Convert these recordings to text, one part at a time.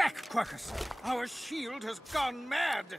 Back, Quercus! Our shield has gone mad!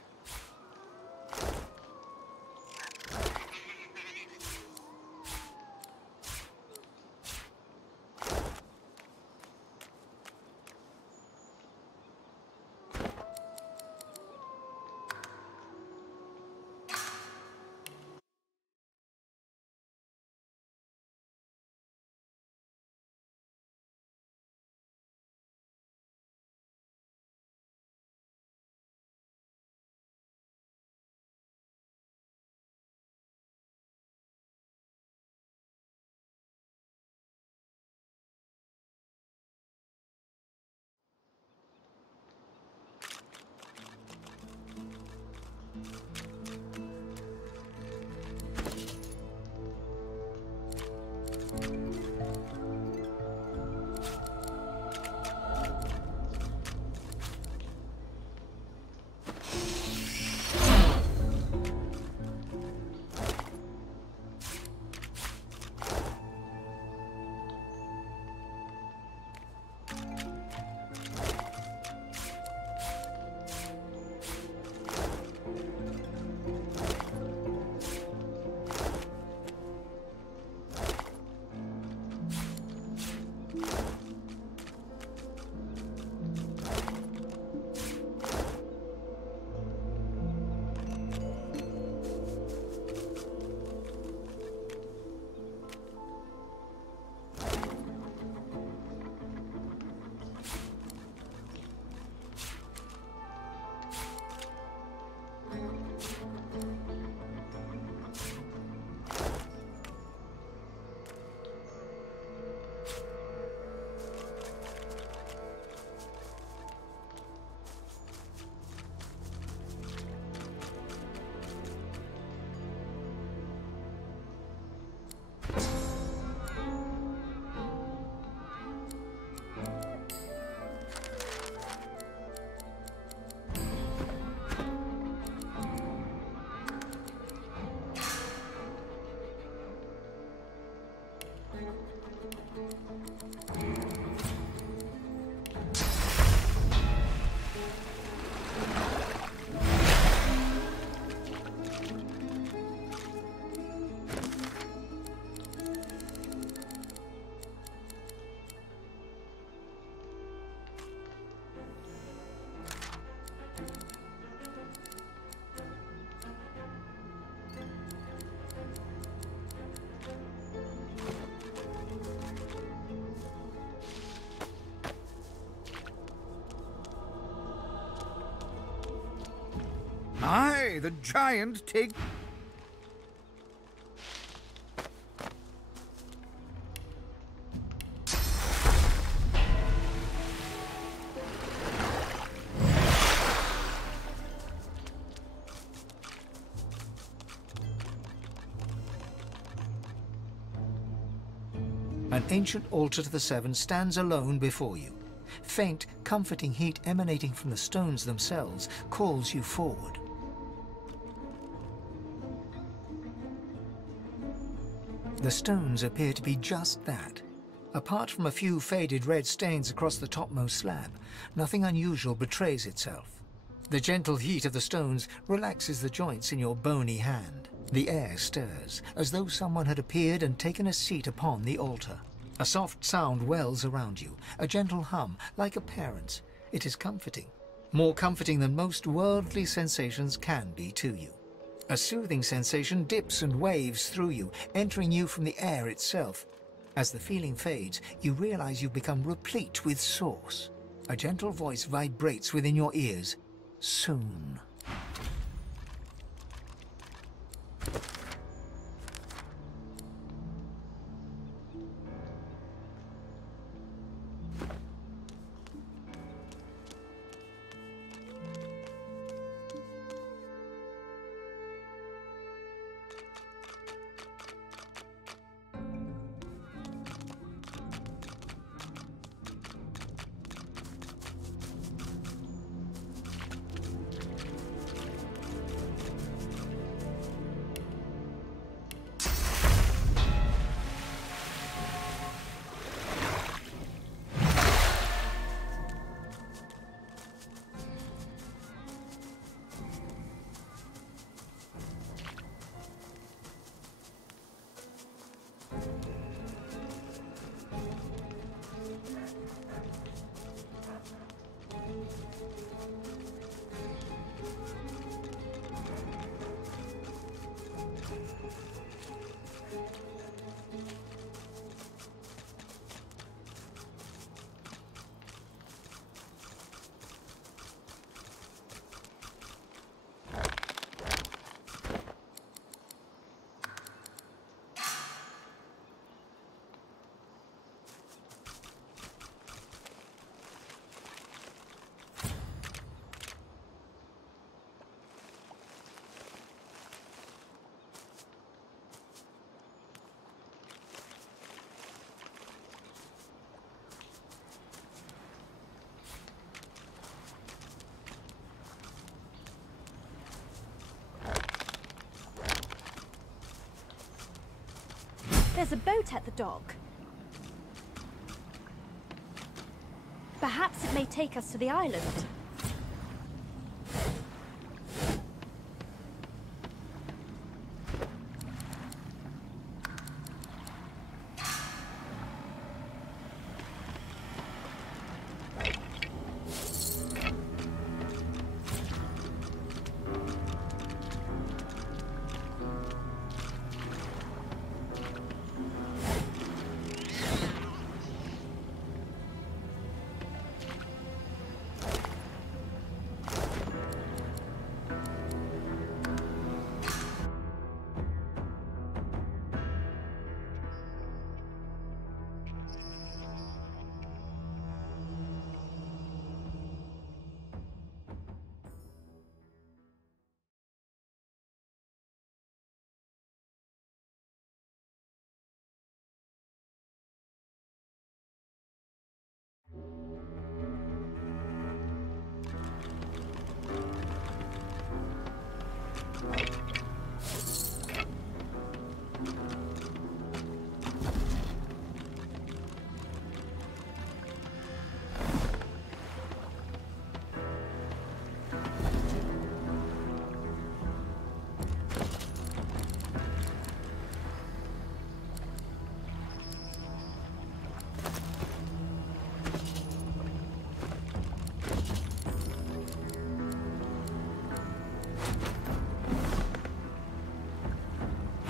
Aye, the giant take... An ancient altar to the Seven stands alone before you. Faint, comforting heat emanating from the stones themselves calls you forward. The stones appear to be just that. Apart from a few faded red stains across the topmost slab, nothing unusual betrays itself. The gentle heat of the stones relaxes the joints in your bony hand. The air stirs, as though someone had appeared and taken a seat upon the altar. A soft sound wells around you, a gentle hum, like a parent's. It is comforting. More comforting than most worldly sensations can be to you. A soothing sensation dips and waves through you, entering you from the air itself. As the feeling fades, you realize you've become replete with source. A gentle voice vibrates within your ears. Soon. There's a boat at the dock. Perhaps it may take us to the island.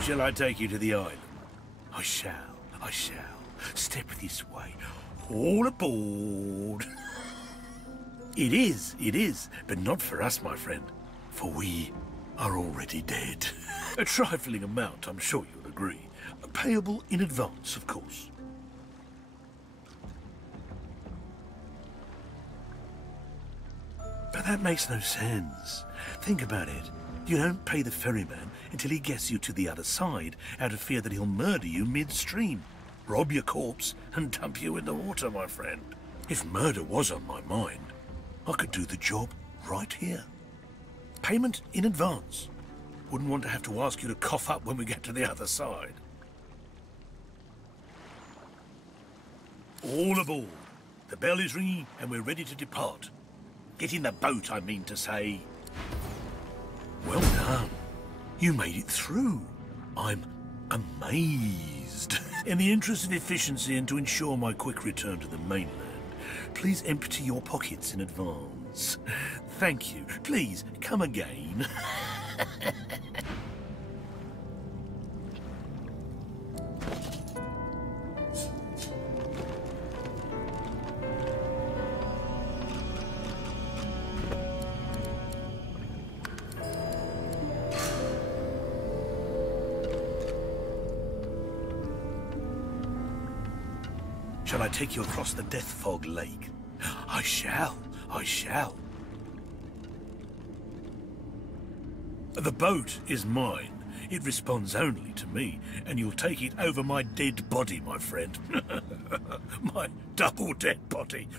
Shall I take you to the island? I shall. Step this way. All aboard. It is, but not for us, my friend, for we are already dead. A trifling amount, I'm sure you'll agree. Payable in advance, of course. But that makes no sense. Think about it. You don't pay the ferryman until he gets you to the other side, out of fear that he'll murder you midstream, rob your corpse, and dump you in the water, my friend. If murder was on my mind, I could do the job right here. Payment in advance. Wouldn't want to have to ask you to cough up when we get to the other side. All aboard. The bell is ringing and we're ready to depart. Get in the boat, I mean to say. Well done. You made it through. I'm amazed. In the interest of efficiency and to ensure my quick return to the mainland, please empty your pockets in advance. Thank you. Please, come again. Shall I take you across the Death Fog Lake? I shall. The boat is mine. It responds only to me, and you'll take it over my dead body, my friend. My double dead body.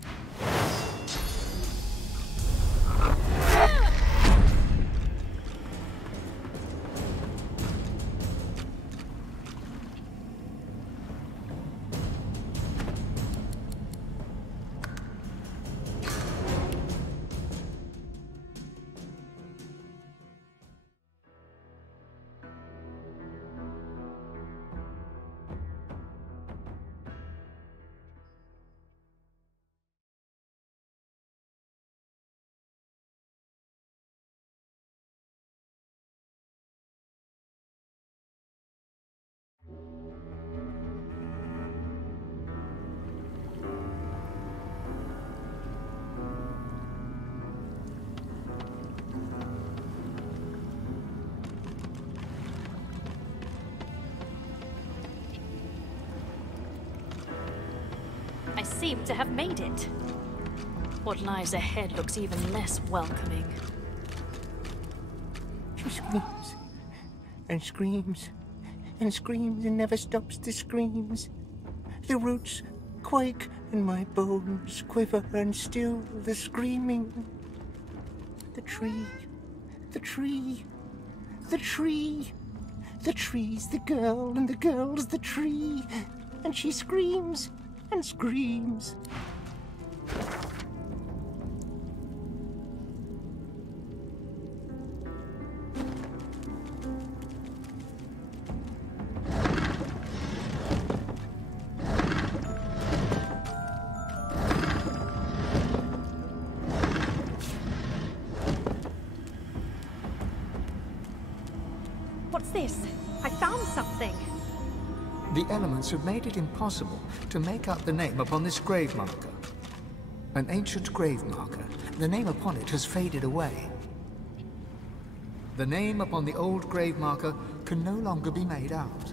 I seem to have made it. What lies ahead looks even less welcoming. She screams and screams and screams and never stops the screams. The roots quake and my bones quiver and still the screaming. The tree, the tree, the tree, The tree's the girl, and the girl's the tree. And she screams and screams. What's this? I found something. The elements have made it impossible to make out the name upon this grave marker. An ancient grave marker. The name upon it has faded away. The name upon the old grave marker can no longer be made out.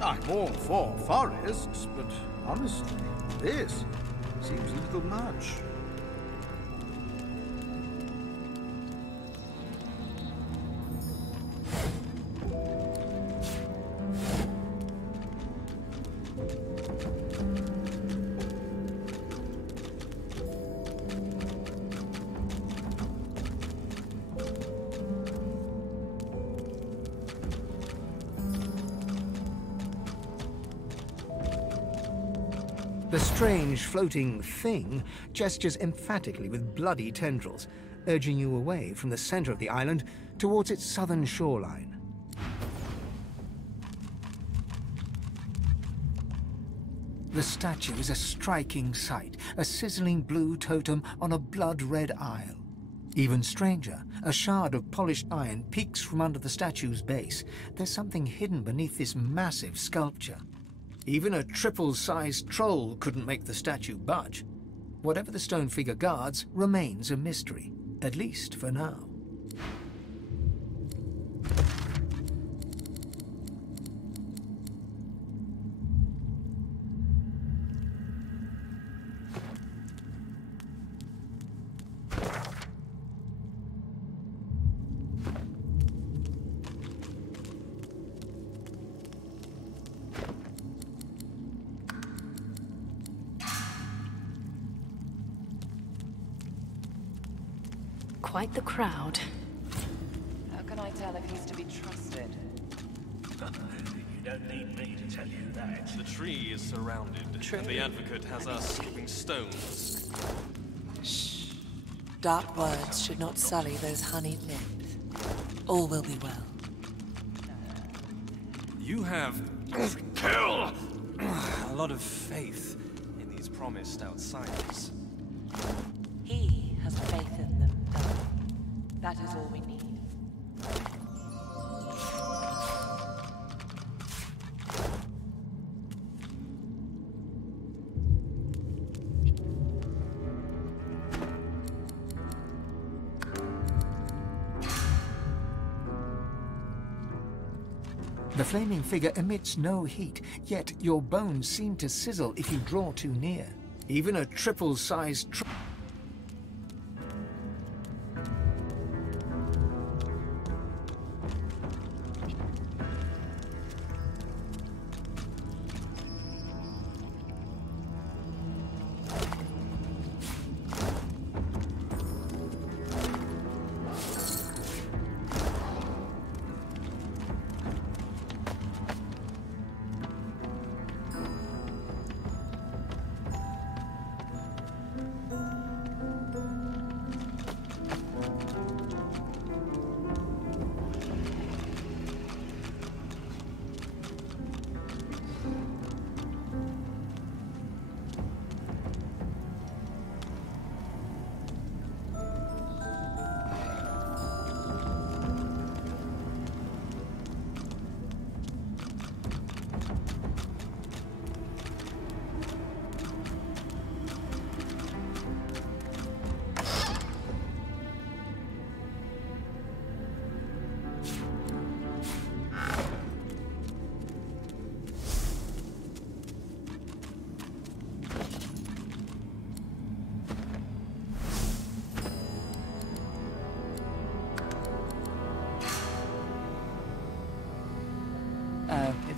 I'm all for forests, but honestly, this seems a little much. The strange floating thing gestures emphatically with bloody tendrils, urging you away from the center of the island towards its southern shoreline. The statue is a striking sight, a sizzling blue totem on a blood-red isle. Even stranger, a shard of polished iron peeks from under the statue's base. There's something hidden beneath this massive sculpture. Even a triple-sized troll couldn't make the statue budge. Whatever the stone figure guards remains a mystery, at least for now. Quite the crowd. How can I tell if he's to be trusted? You don't need me to tell you that. The tree is surrounded, and the advocate has us skipping stones. Shh. Dark words should not sully those honeyed lips. All will be well. You have a lot of faith in these promised outsiders. He has faith in them. That is all we need. The flaming figure emits no heat, yet your bones seem to sizzle if you draw too near. Even a triple-sized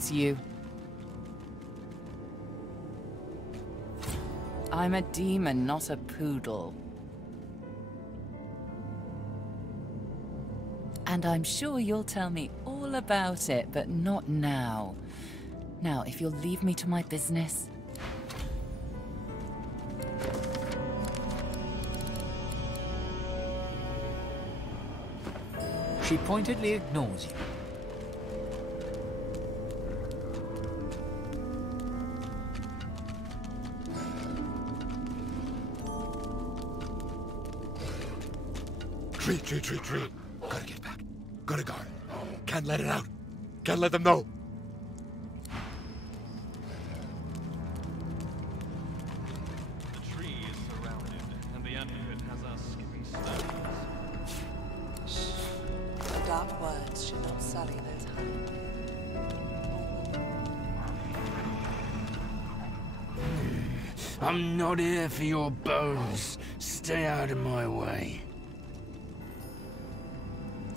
it's you. I'm a demon, not a poodle. And I'm sure you'll tell me all about it, but not now. Now, if you'll leave me to my business. She pointedly ignores you. Retreat. Gotta get back. Gotta guard. Can't let it out. Can't let them know. The tree is surrounded, and the advocate has us skipping stones. The dark words should not sully those honey. I'm not here for your bones. Stay out of my way.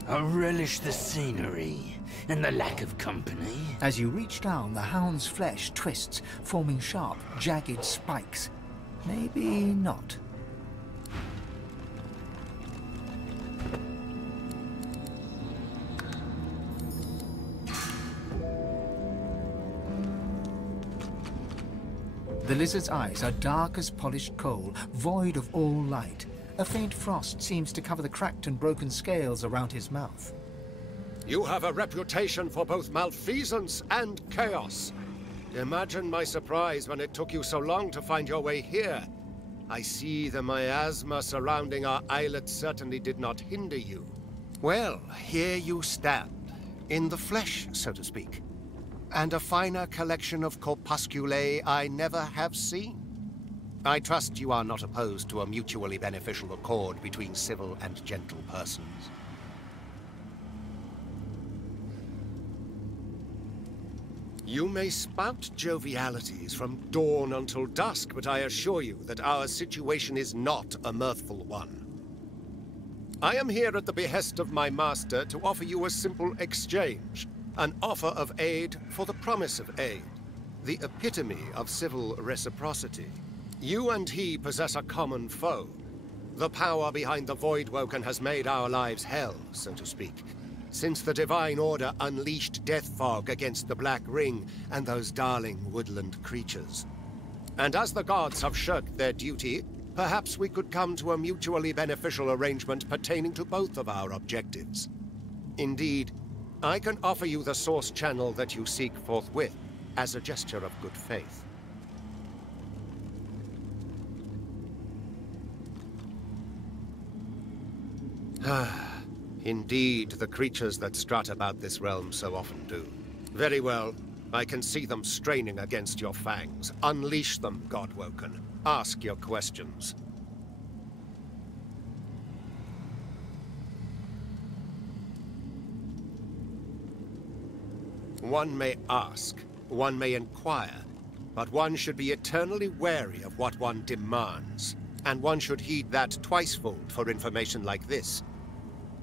I relish the scenery and the lack of company. As you reach down, the hound's flesh twists, forming sharp, jagged spikes. Maybe not. The lizard's eyes are dark as polished coal, void of all light. A faint frost seems to cover the cracked and broken scales around his mouth. You have a reputation for both malfeasance and chaos. Imagine my surprise when it took you so long to find your way here. I see the miasma surrounding our islet certainly did not hinder you. Well, here you stand, in the flesh, so to speak. And a finer collection of corpusculae I never have seen. I trust you are not opposed to a mutually beneficial accord between civil and gentle persons. You may spout jovialities from dawn until dusk, but I assure you that our situation is not a mirthful one. I am here at the behest of my master to offer you a simple exchange, an offer of aid for the promise of aid, the epitome of civil reciprocity. You and he possess a common foe. The power behind the Voidwoken has made our lives hell, so to speak, since the Divine Order unleashed death fog against the Black Ring and those darling woodland creatures. And as the gods have shirked their duty, perhaps we could come to a mutually beneficial arrangement pertaining to both of our objectives. Indeed, I can offer you the source channel that you seek forthwith, as a gesture of good faith. Indeed, the creatures that strut about this realm so often do. Very well. I can see them straining against your fangs. Unleash them, Godwoken. Ask your questions. One may ask, one may inquire, but one should be eternally wary of what one demands, and one should heed that twicefold for information like this.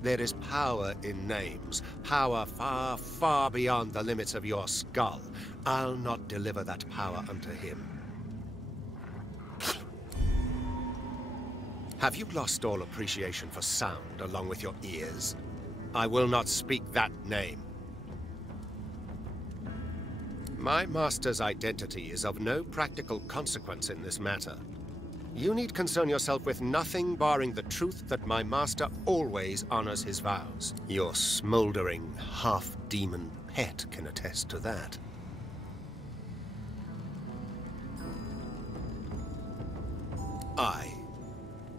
There is power in names, power far, far beyond the limits of your skull. I'll not deliver that power unto him. Have you lost all appreciation for sound along with your ears? I will not speak that name. My master's identity is of no practical consequence in this matter. You need concern yourself with nothing barring the truth that my master always honors his vows. Your smoldering, half-demon pet can attest to that.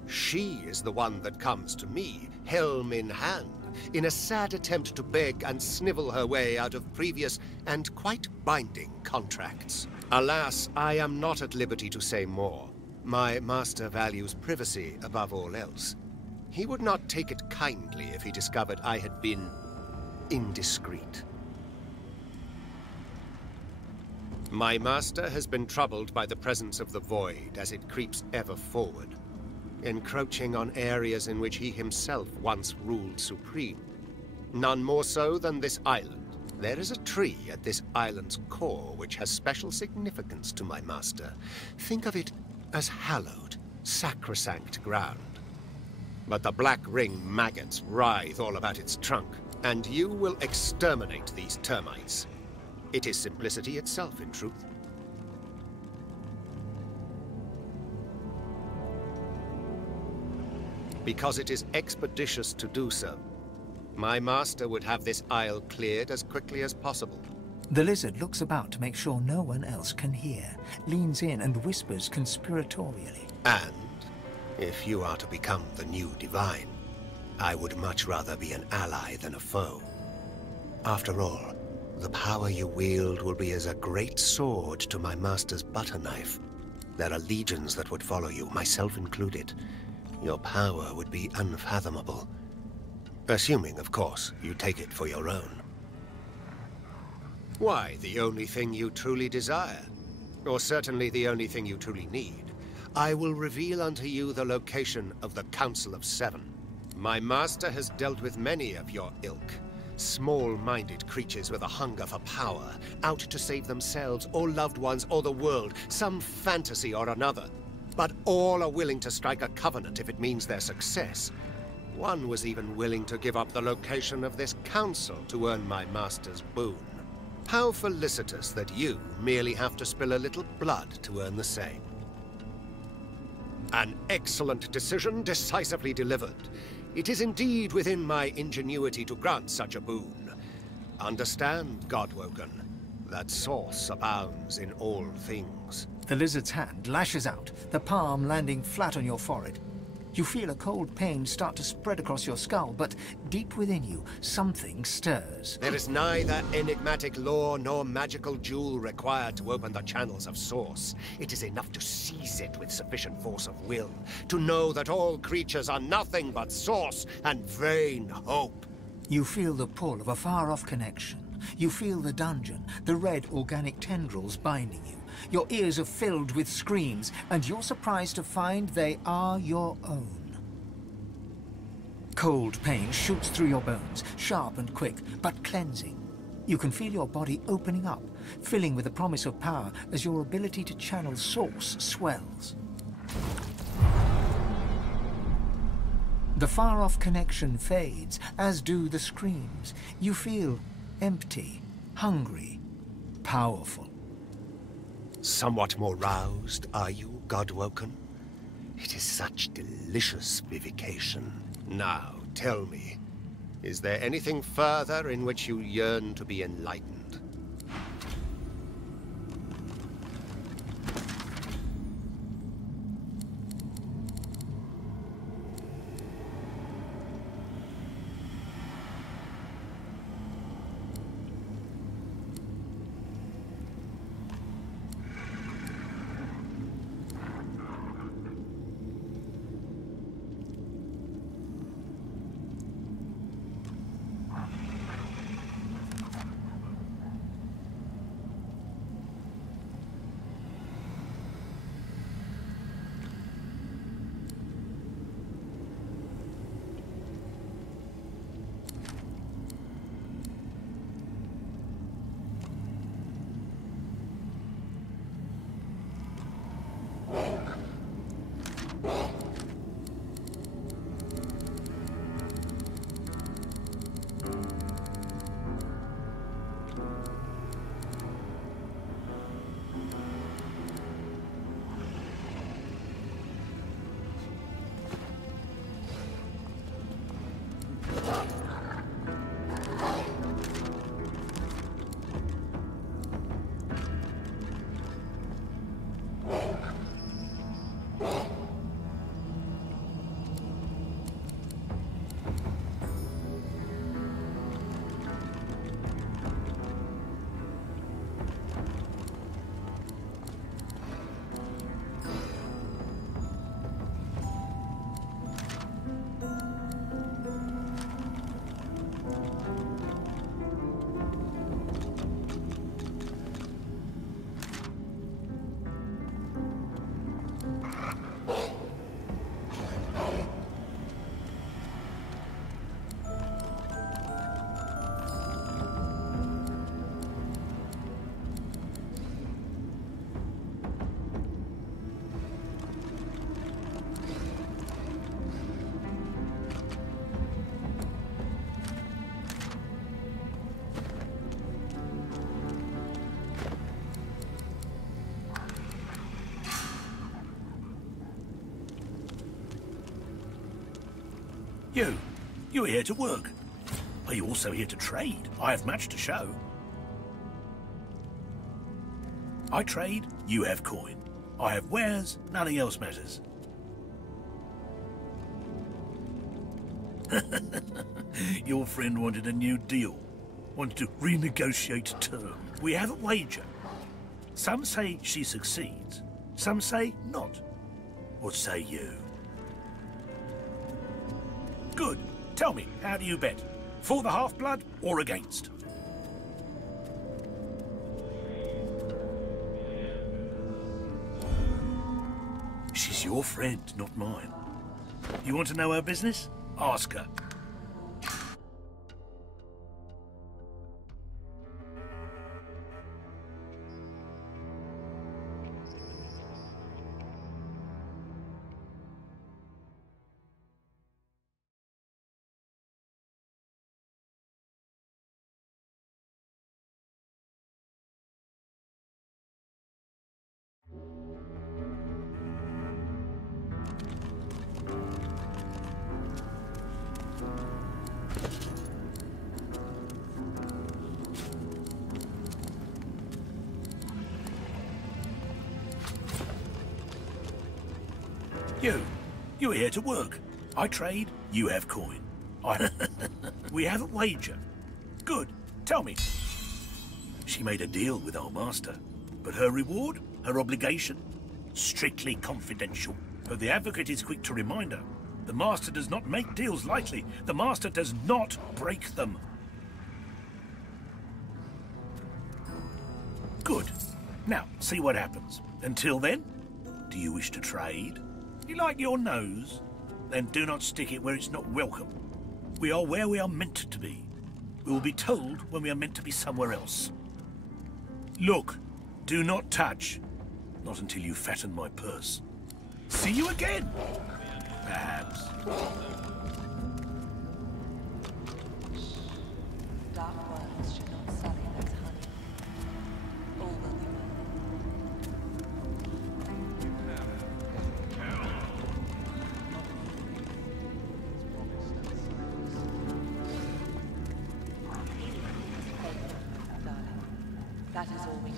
She is the one that comes to me, helm in hand, in a sad attempt to beg and snivel her way out of previous and quite binding contracts. Alas, I am not at liberty to say more. My master values privacy above all else. He would not take it kindly if he discovered I had been indiscreet. My master has been troubled by the presence of the Void as it creeps ever forward, encroaching on areas in which he himself once ruled supreme. None more so than this island, There is a tree at this island's core which has special significance to my master. Think of it as hallowed, sacrosanct ground. But the black ring maggots writhe all about its trunk, and you will exterminate these termites. It is simplicity itself, in truth. Because it is expeditious to do so. My master would have this isle cleared as quickly as possible. The lizard looks about to make sure no one else can hear, leans in and whispers conspiratorially. And if you are to become the new divine, I would much rather be an ally than a foe. After all, the power you wield will be as a great sword to my master's butter knife. There are legions that would follow you, myself included. Your power would be unfathomable. Assuming, of course, you take it for your own. Why, the only thing you truly desire, or certainly the only thing you truly need, I will reveal unto you the location of the Council of Seven. My master has dealt with many of your ilk. Small-minded creatures with a hunger for power, out to save themselves or loved ones or the world, some fantasy or another. But all are willing to strike a covenant if it means their success. One was even willing to give up the location of this council to earn my master's boon. How felicitous that you merely have to spill a little blood to earn the same. An excellent decision, decisively delivered. It is indeed within my ingenuity to grant such a boon. Understand, Godwoken, that source abounds in all things. The lizard's hand lashes out, the palm landing flat on your forehead. You feel a cold pain start to spread across your skull, but deep within you, something stirs. There is neither enigmatic lore nor magical jewel required to open the channels of Source. It is enough to seize it with sufficient force of will, to know that all creatures are nothing but Source and vain hope. You feel the pull of a far-off connection. You feel the dungeon, the red organic tendrils binding you. Your ears are filled with screams, and you're surprised to find they are your own. Cold pain shoots through your bones, sharp and quick, but cleansing. You can feel your body opening up, filling with the promise of power as your ability to channel Source swells. The far-off connection fades, as do the screams. You feel empty, hungry, powerful. Somewhat more roused, are you, Godwoken? It is such delicious vivication. Now, tell me, is there anything further in which you yearn to be enlightened? You're here to work. Are you also here to trade? I have much to show. I trade, you have coin. I have wares, nothing else matters. Your friend wanted a new deal. Wanted to renegotiate terms. We have a wager. Some say she succeeds. Some say not. What say you? Good. Tell me, how do you bet? For the half-blood or against? She's your friend, not mine. You want to know her business? Ask her. You're here to work. I trade, you have coin. We have a wager. Good. Tell me. She made a deal with our master. But her reward? Her obligation? Strictly confidential. But the advocate is quick to remind her. The master does not make deals lightly. The master does not break them. Good. Now, see what happens. Until then, do you wish to trade? You like your nose? Then do not stick it where it's not welcome. We are where we are meant to be. We will be told when we are meant to be somewhere else. Look, do not touch. Not until you fatten my purse. See you again! Perhaps. Dark words should not sully those honey. All will be well. Darling, that is all we need.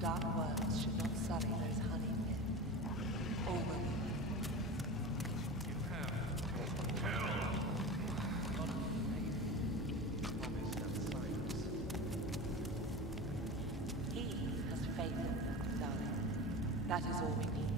Dark words should not sully those honeyed lips. All will be He has faith in them, darling. That is all we need.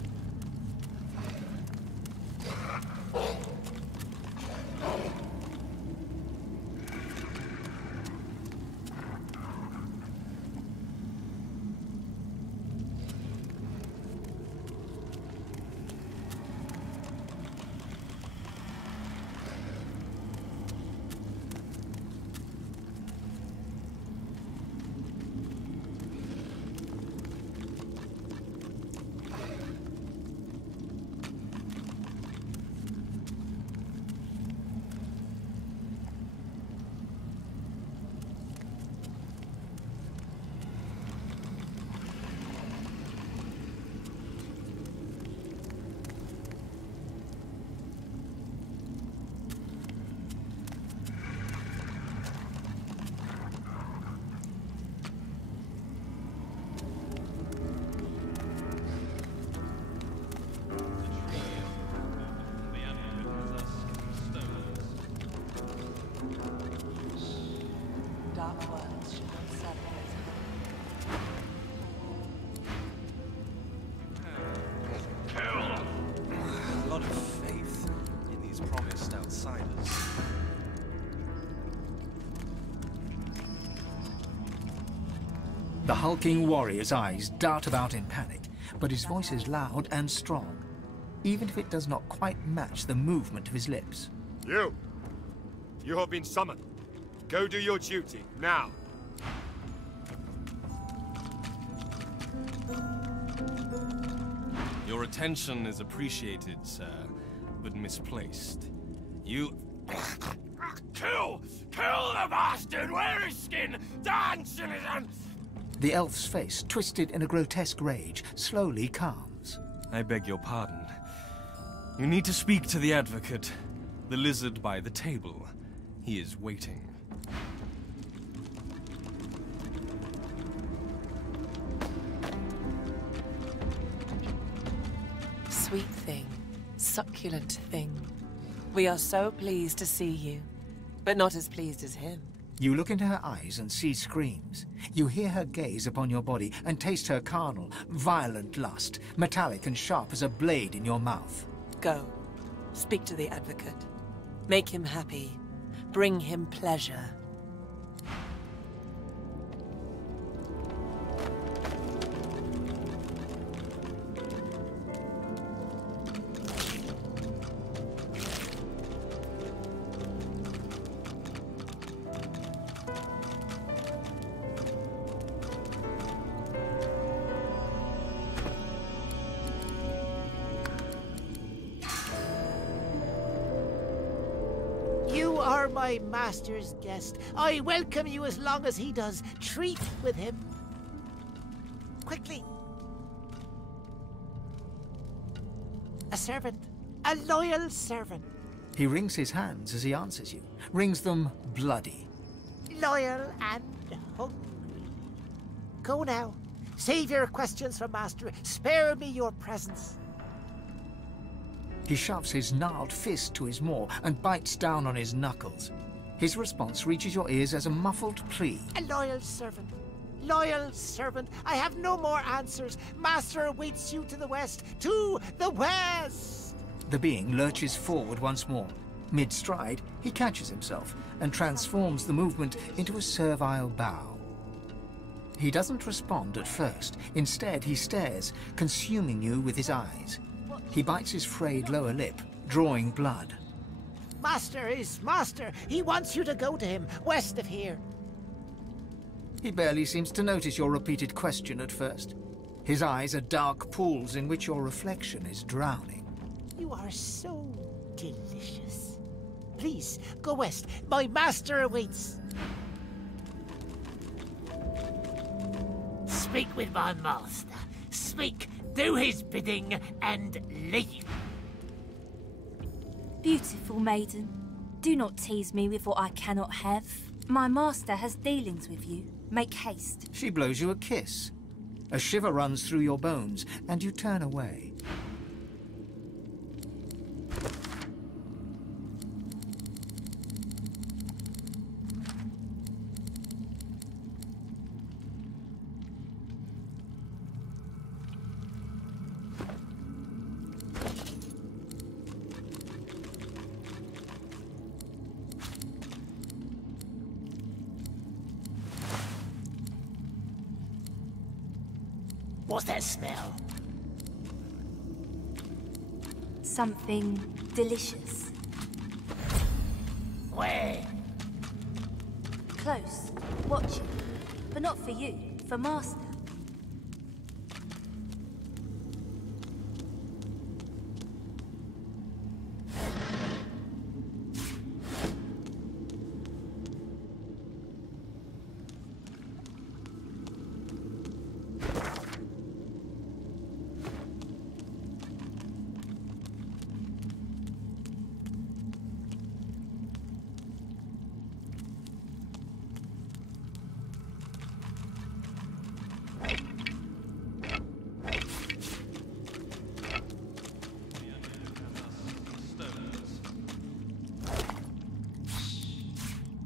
Dark words should not sully A lot of faith in these promised outsiders. The hulking warrior's eyes dart about in panic, but his voice is loud and strong, even if it does not quite match the movement of his lips. You have been summoned. Go do your duty, now. Your attention is appreciated, sir, but misplaced. You... Kill the bastard! Wear his skin! Dance, citizen! The elf's face, twisted in a grotesque rage, slowly calms. I beg your pardon. You need to speak to the advocate, the lizard by the table. He is waiting. Sweet thing, succulent thing. We are so pleased to see you, but not as pleased as him. You look into her eyes and see screams. You hear her gaze upon your body and taste her carnal, violent lust, metallic and sharp as a blade in your mouth. Go. Speak to the advocate. Make him happy. Bring him pleasure. My master's guest. I welcome you as long as he does. Treat with him. Quickly. A servant. A loyal servant. He wrings his hands as he answers you, wrings them bloody. Loyal and hungry. Go now. Save your questions for master. Spare me your presence. He shoves his gnarled fist to his maw and bites down on his knuckles. His response reaches your ears as a muffled plea. A loyal servant. Loyal servant. I have no more answers. Master awaits you to the west. To the west! The being lurches forward once more. Mid-stride, he catches himself and transforms the movement into a servile bow. He doesn't respond at first. Instead, he stares, consuming you with his eyes. He bites his frayed lower lip, drawing blood. Master is master. He wants you to go to him, west of here. He barely seems to notice your repeated question at first. His eyes are dark pools in which your reflection is drowning. You are so delicious. Please, go west. My master awaits. Speak with my master. Speak, do his bidding, and leave. Beautiful maiden, do not tease me with what I cannot have. My master has dealings with you. Make haste. She blows you a kiss. A shiver runs through your bones, and you turn away. What's that smell? Something delicious. Where? Close. Watching. But not for you. For Master.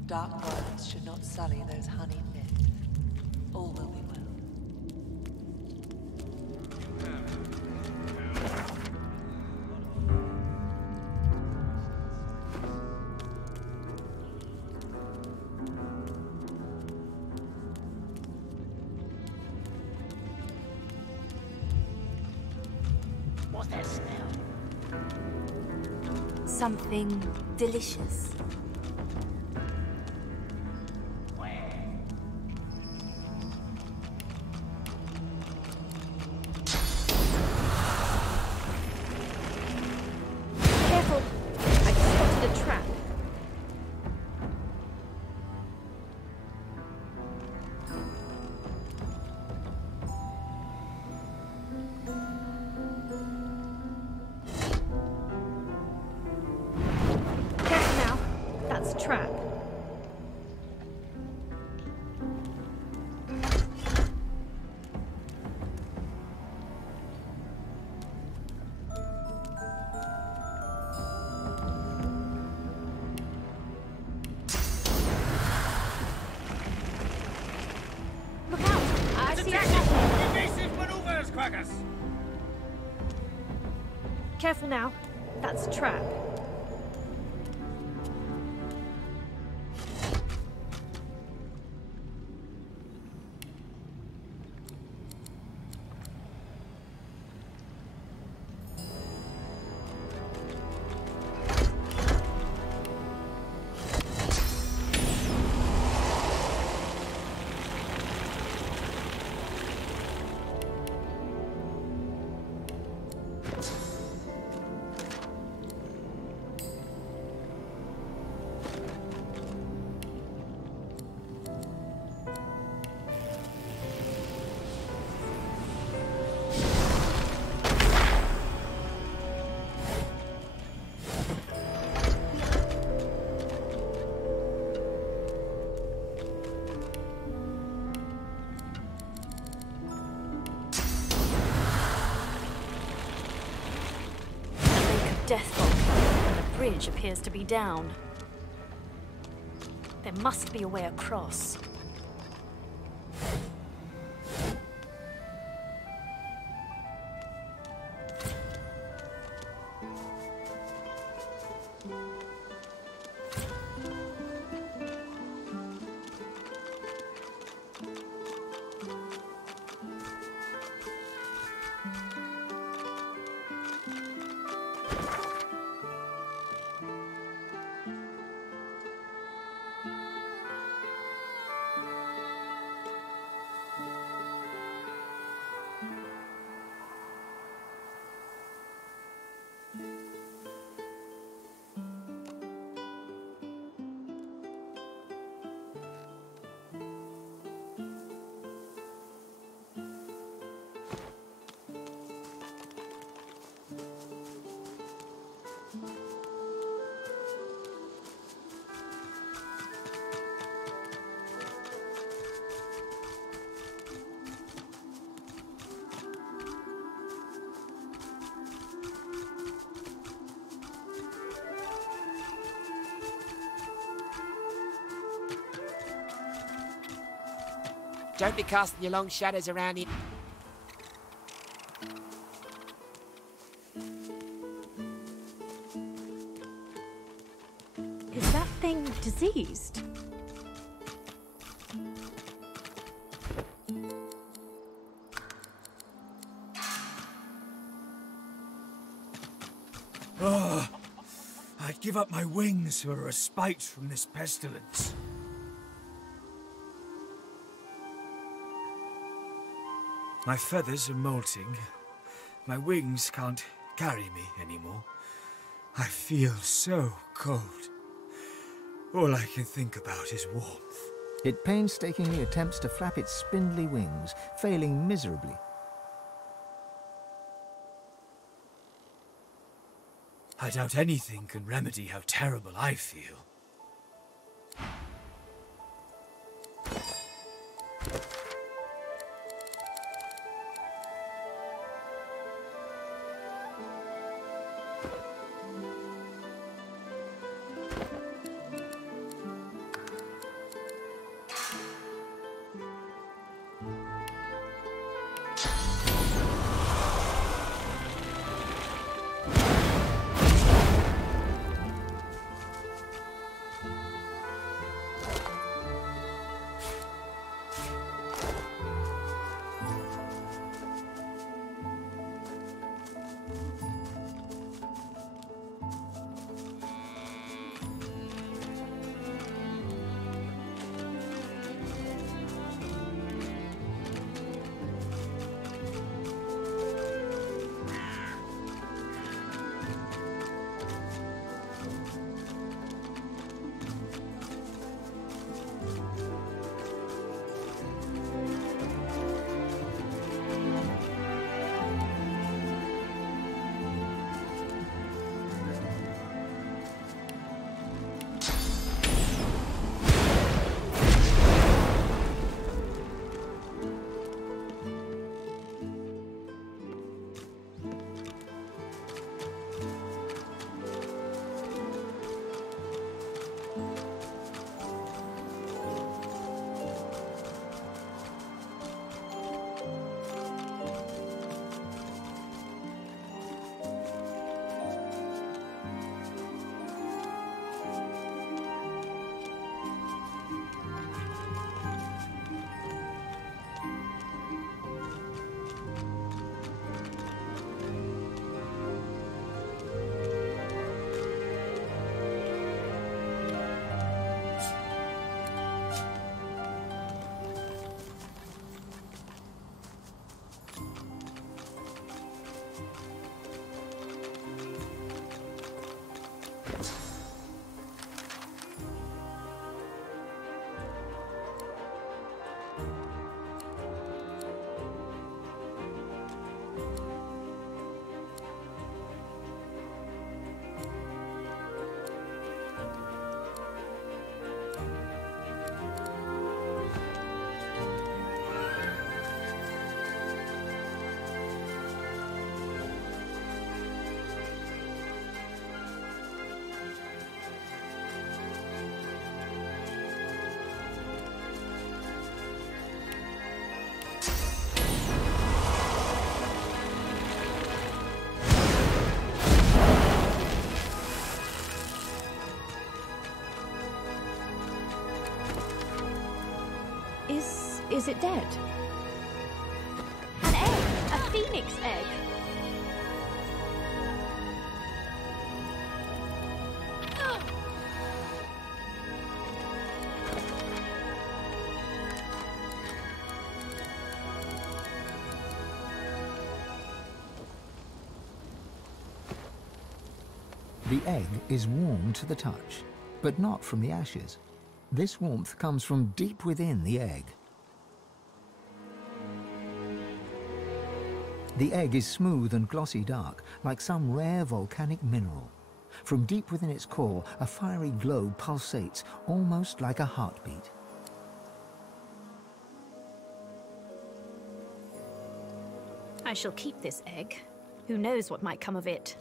Dark words should not sully those honey lit. All will be well. What's that smell? Something delicious. Trap. Look out! I see it. Evasive maneuvers, Quackers! Careful now. That's a trap. Deathfall, and the bridge appears to be down. There must be a way across. Don't be casting your long shadows around here. Is that thing diseased? Oh, I'd give up my wings for a respite from this pestilence. My feathers are molting. My wings can't carry me anymore. I feel so cold. All I can think about is warmth. It painstakingly attempts to flap its spindly wings, failing miserably. I doubt anything can remedy how terrible I feel. Is it dead? An egg! A phoenix egg! The egg is warm to the touch, but not from the ashes. This warmth comes from deep within the egg. The egg is smooth and glossy dark, like some rare volcanic mineral. From deep within its core, a fiery glow pulsates, almost like a heartbeat. I shall keep this egg. Who knows what might come of it?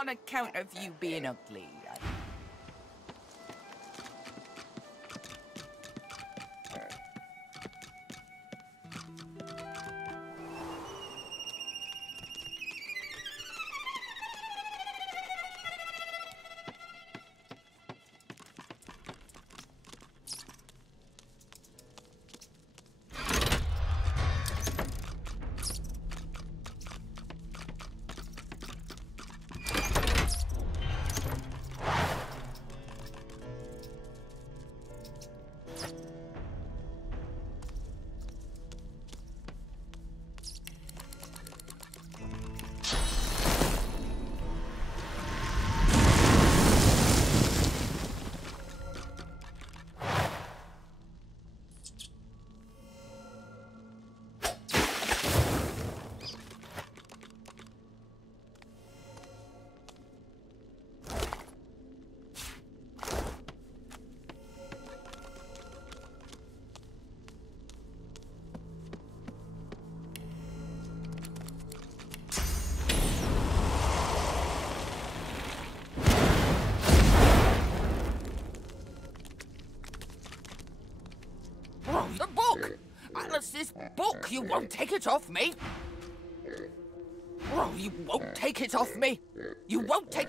on account of you being ugly. The book! Alice's book! You won't take it off me! Oh, you won't take it off me! You won't take...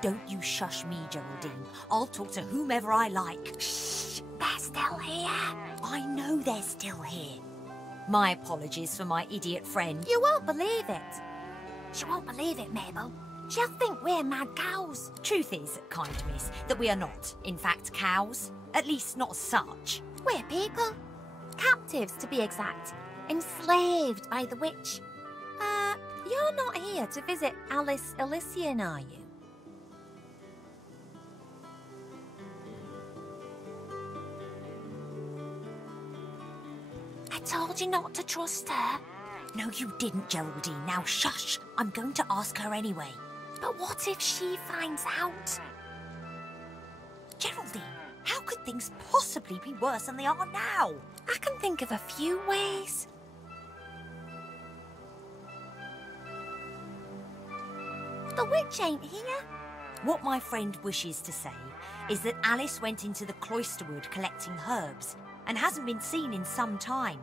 Don't you shush me, Geraldine. I'll talk to whomever I like. Shh! They're still here. I know they're still here. My apologies for my idiot friend. You won't believe it. She won't believe it, Mabel. She'll think we're mad cows. Truth is, kind miss, that we are not, in fact, cows. At least not such. We're people. Captives, to be exact. Enslaved by the witch. You're not here to visit Alice Elysian, are you? I told you not to trust her. No, you didn't, Geraldine. Now shush. I'm going to ask her anyway. But what if she finds out? Geraldine, how could things possibly be worse than they are now? I can think of a few ways. The witch ain't here. What my friend wishes to say is that Alice went into the cloisterwood collecting herbs and hasn't been seen in some time.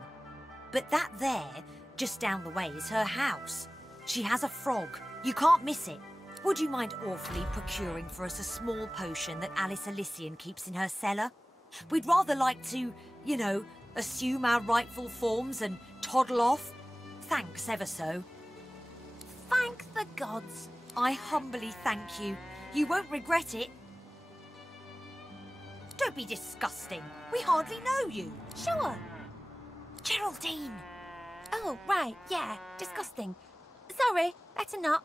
But that there, just down the way, is her house. She has a frog. You can't miss it. Would you mind awfully procuring for us a small potion that Alice Elysian keeps in her cellar? We'd rather like to, you know, assume our rightful forms and toddle off. Thanks ever so. Thank the gods. I humbly thank you. You won't regret it. Don't be disgusting. We hardly know you. Sure. Geraldine. Oh, right, yeah, disgusting. Sorry, better not.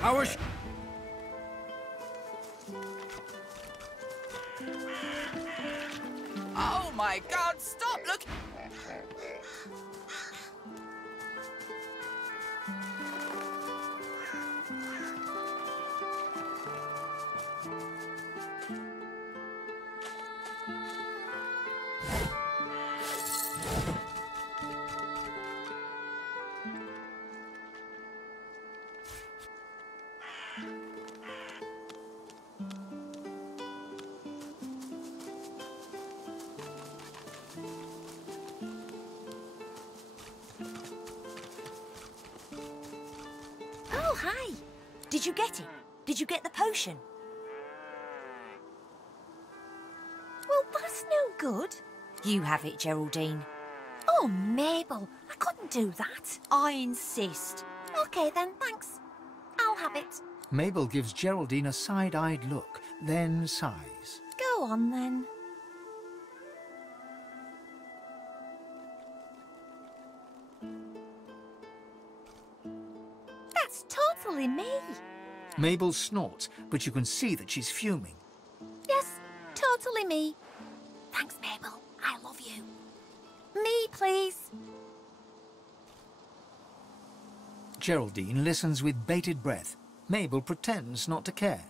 How was... Oh my God, stop, look! Oh, hi. Did you get it? Did you get the potion? Well, that's no good. You have it, Geraldine. Oh, Mabel, I couldn't do that. I insist. Okay then, thanks. I'll have it. Mabel gives Geraldine a side-eyed look, then sighs. Go on then. That's totally me. Mabel snorts, but you can see that she's fuming. Yes, totally me. Thanks, Mabel. I love you. Me, please. Geraldine listens with bated breath. Mabel pretends not to care.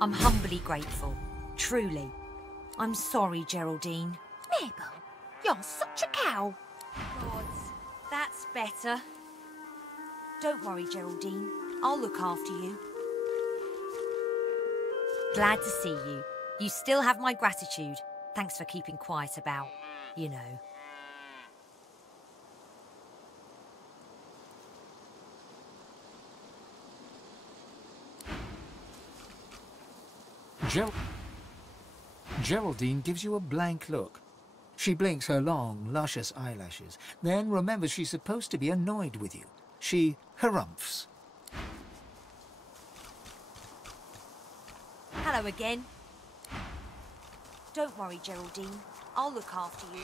I'm humbly grateful. Truly. I'm sorry, Geraldine. Mabel, you're such a cow. Gods, that's better. Don't worry, Geraldine. I'll look after you. Glad to see you. You still have my gratitude. Thanks for keeping quiet about, you know. Geraldine gives you a blank look. She blinks her long, luscious eyelashes, then remembers she's supposed to be annoyed with you. She harumphs. Hello again. Don't worry, Geraldine. I'll look after you.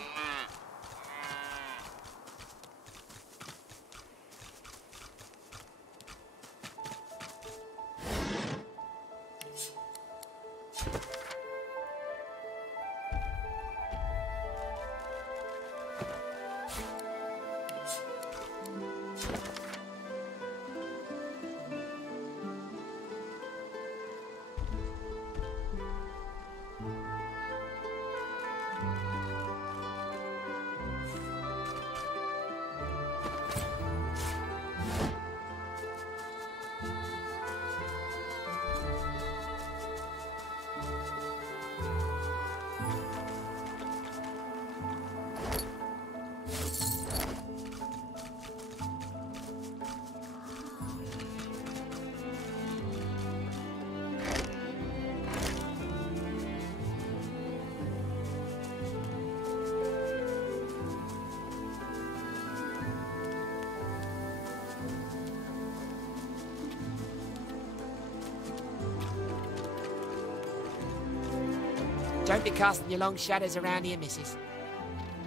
Don't be casting your long shadows around here, missus.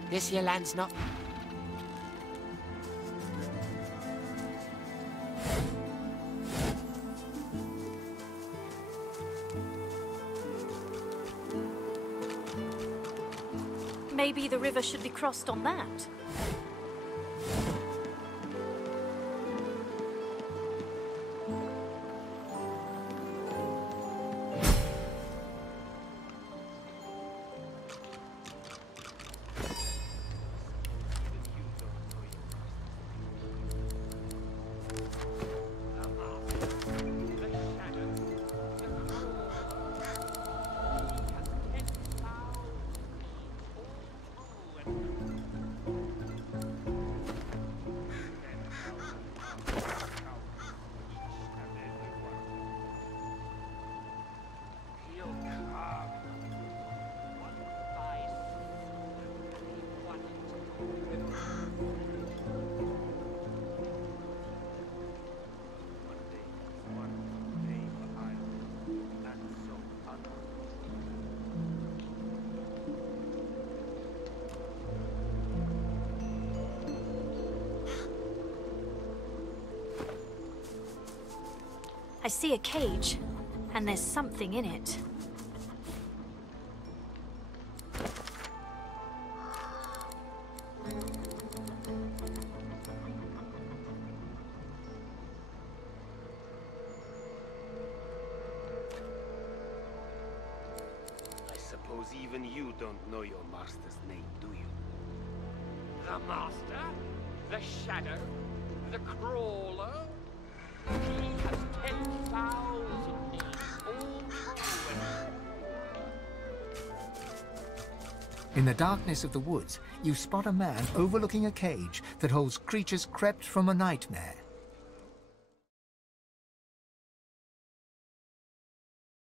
This here land's not... Maybe the river should be crossed on that. I see a cage, and there's something in it. I suppose even you don't know your master's name, do you? The master? The shadow? The crawler? He has 10,000 names, all true and In the darkness of the woods, you spot a man overlooking a cage that holds creatures crept from a nightmare.